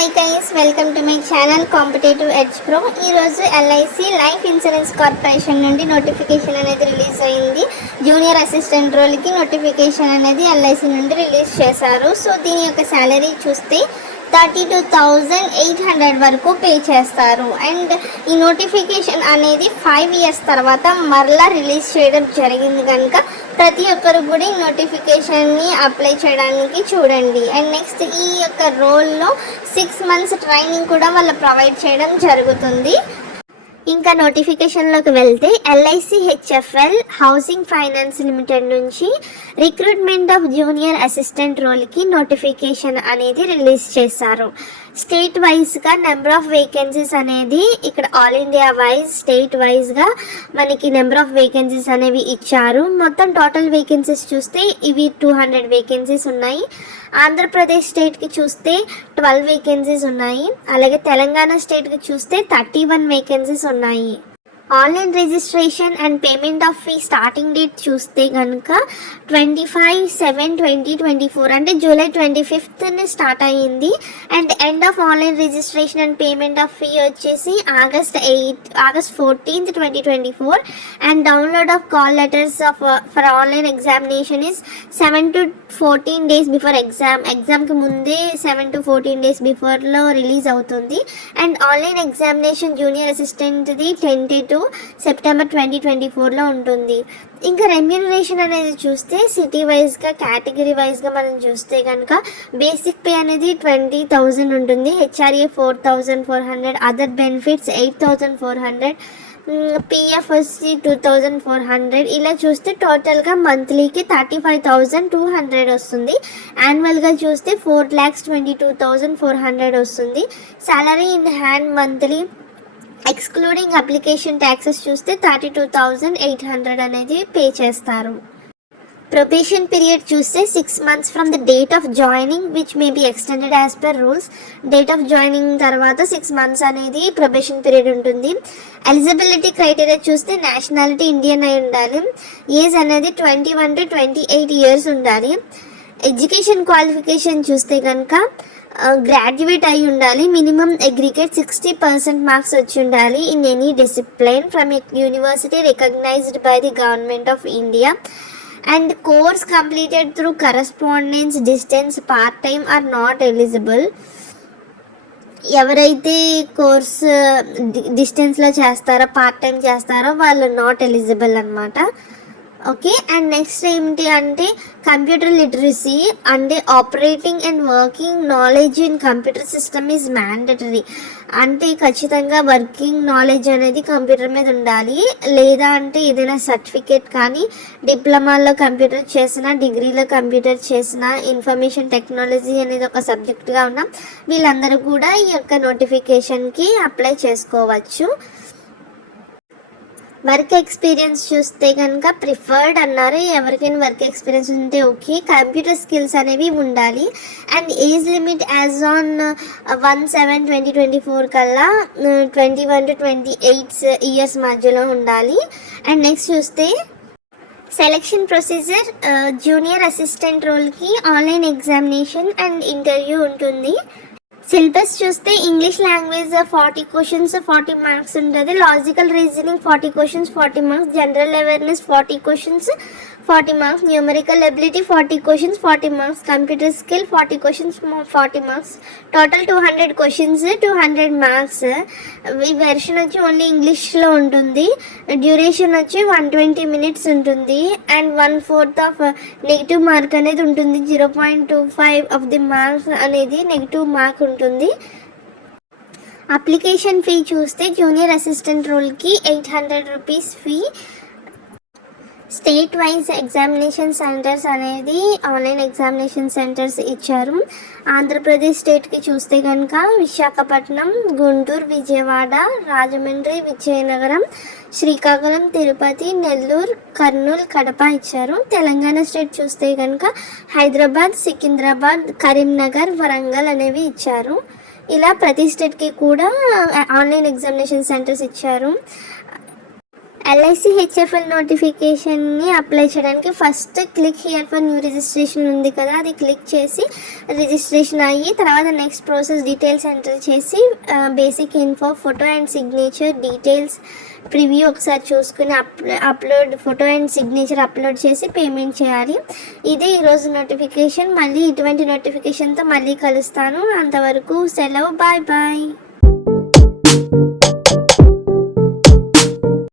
Hi guys, welcome to my channel competitive edge pro. ఈరోజు LIC life insurance corporation నుండి notification అనేది release అయింది. Junior assistant రోల్కి notification అనేది ఎల్ఐసి నుండి రిలీజ్ చేశారు. సో దీని యొక్క శాలరీ చూస్తే 32,800 వరకు పే చేస్తారు. అండ్ ఈ నోటిఫికేషన్ అనేది 5 years తర్వాత మరలా రిలీజ్ చేయడం జరిగింది కనుక ప్రతి ఒక్కరు కూడా ఈ నోటిఫికేషన్ని అప్లై చేయడానికి చూడండి. అండ్ నెక్స్ట్ ఈ యొక్క రోల్లో 6 months ట్రైనింగ్ కూడా వాళ్ళు ప్రొవైడ్ చేయడం జరుగుతుంది. ఇంకా నోటిఫికేషన్లోకి వెళ్తే LIC HFL housing finance limited నుంచి రిక్రూట్మెంట్ ఆఫ్ జూనియర్ అసిస్టెంట్ రోల్కి నోటిఫికేషన్ అనేది రిలీజ్ చేశారు. స్టేట్ వైజ్గా నెంబర్ ఆఫ్ వేకెన్సీస్ అనేది ఇక్కడ ఆల్ ఇండియా వైజ్ స్టేట్ వైజ్గా మనకి నెంబర్ ఆఫ్ వేకెన్సీస్ అనేవి ఇచ్చారు. మొత్తం టోటల్ వేకెన్సీస్ చూస్తే ఇవి 200 వేకెన్సీస్ ఉన్నాయి. ఆంధ్రప్రదేశ్ స్టేట్కి చూస్తే 12 వేకెన్సీస్ ఉన్నాయి. అలాగే తెలంగాణ స్టేట్కి చూస్తే 31 వేకెన్సీస్ ఉన్నాయి. Online registration and payment of fee starting date చూస్తే కనుక 25/7/2024 అంటే జూలై 25th స్టార్ట్ అయ్యింది. And end of online registration and payment of fee వచ్చేసి August 14th 2024. And download of call letters for online examination is 7 to 14 days before ఎగ్జామ్కి ముందే 7 to 14 days బిఫోర్లో release అవుతుంది. And online examination junior అసిస్టెంట్ది 10 September 2024లో ఉంటుంది. ఇంకా remuneration అనేది చూస్తే సిటీ వైజ్గా కేటగిరీ వైజ్గా మనం చూస్తే కనుక బేసిక్ పే అనేది 20,000 ఉంటుంది. హెచ్ఆర్ఏ 4,400, అదర్ బెనిఫిట్స్ 8,400, పిఎఫ్ వచ్చి 2,400. ఇలా చూస్తే టోటల్గా మంత్లీకి 35,200 వస్తుంది. యాన్యువల్గా చూస్తే 4,22,400 వస్తుంది. Salary in hand monthly excluding application taxes చూస్తే 32,800 అనేది పే చేస్తారు. ప్రొబేషన్ పీరియడ్ చూస్తే 6 months from the date of joining which may be extended as per rules. Date of joining తర్వాత 6 months అనేది ప్రొబేషన్ పీరియడ్ ఉంటుంది. ఎలిజిబిలిటీ క్రైటీరియా చూస్తే nationality Indian అయి ఉండాలి. ఏజ్ అనేది 21 to 28 years ఉండాలి. ఎడ్యుకేషన్ క్వాలిఫికేషన్ చూస్తే కనుక గ్రాడ్యుయేట్ అయి ఉండాలి. మినిమం అగ్రిగేట్ 60% మార్క్స్ వచ్చి ఉండాలి in any discipline from university recognised by the government of India. And course completed through correspondence distance part time are not eligible. ఎవరైతే course డిస్టెన్స్లో చేస్తారో పార్ట్ టైం చేస్తారో వాళ్ళు నాట్ ఎలిజిబుల్ అనమాట. ఓకే. అండ్ నెక్స్ట్ ఏంటి అంటే కంప్యూటర్ లిటరసీ అంటే operating and working knowledge in computer system is mandatory. అంటే ఖచ్చితంగా వర్కింగ్ నాలెడ్జ్ అనేది కంప్యూటర్ మీద ఉండాలి. లేదా అంటే ఏదైనా సర్టిఫికేట్ కానీ డిప్లొమాలో కంప్యూటర్ చేసిన, డిగ్రీలో కంప్యూటర్ చేసిన, ఇన్ఫర్మేషన్ టెక్నాలజీ అనేది ఒక సబ్జెక్ట్గా ఉన్న వీళ్ళందరూ కూడా ఈ యొక్క నోటిఫికేషన్కి అప్లై చేసుకోవచ్చు. వర్క్ ఎక్స్పీరియన్స్ చూస్తే కనుక ప్రిఫర్డ్ అన్నారు. ఎవరికైనా వర్క్ ఎక్స్పీరియన్స్ ఉంటే ఓకే. కంప్యూటర్ స్కిల్స్ అనేవి ఉండాలి. And age limit as on 1/7/2024 కల్లా 21 to 28 years మధ్యలో ఉండాలి. అండ్ నెక్స్ట్ చూస్తే సెలెక్షన్ ప్రొసీజర్ జూనియర్ అసిస్టెంట్ రోల్కి ఆన్లైన్ ఎగ్జామినేషన్ అండ్ ఇంటర్వ్యూ ఉంటుంది. సిలబస్ చూస్తే ఇంగ్లీష్ లాంగ్వేజ్ 40 questions 40 marks ఉంటుంది. Logical reasoning 40 questions 40 marks. General awareness 40 questions 40 marks. Numerical ability 40 questions 40 marks. Computer skill 40 questions 40 marks. Total 200 questions 200 marks. ఈ version వచ్చి only ఇంగ్లీష్లో ఉంటుంది. Duration వచ్చి 120 minutes ఉంటుంది. And 1/4 of negative mark అనేది ఉంటుంది. 0.25 of the marks అనేది నెగిటివ్ మార్క్ ఉంటుంది. అప్లికేషన్ ఫీ చూస్తే జూనియర్ అసిస్టెంట్ రోల్కి 800 rupees fee. State wise examination centres అనేది ఆన్లైన్ ఎగ్జామినేషన్ సెంటర్స్ ఇచ్చారు. ఆంధ్రప్రదేశ్ స్టేట్కి చూస్తే కనుక విశాఖపట్నం, గుంటూరు, విజయవాడ, రాజమండ్రి, విజయనగరం, శ్రీకాకుళం, తిరుపతి, నెల్లూరు, కర్నూలు, కడప ఇచ్చారు. తెలంగాణ స్టేట్ చూస్తే కనుక హైదరాబాద్, సికింద్రాబాద్, కరీంనగర్, వరంగల్ అనేవి ఇచ్చారు. ఇలా ప్రతి స్టేట్కి కూడా ఆన్లైన్ ఎగ్జామినేషన్ సెంటర్స్ ఇచ్చారు. ఎల్ఐసి హెచ్ఎఫ్ఎల్ నోటిఫికేషన్ని అప్లై చేయడానికి first click here for new registration ఉంది కదా, అది క్లిక్ చేసి రిజిస్ట్రేషన్ అయ్యి తర్వాత నెక్స్ట్ ప్రాసెస్ డీటెయిల్స్ ఎంటర్ చేసి basic info, photo and signature details preview ఒకసారి చూసుకుని upload photo and signature upload చేసి పేమెంట్ చేయాలి. ఇదే ఈరోజు నోటిఫికేషన్. మళ్ళీ ఇటువంటి నోటిఫికేషన్తో మళ్ళీ కలుస్తాను. అంతవరకు సెలవు. Bye bye.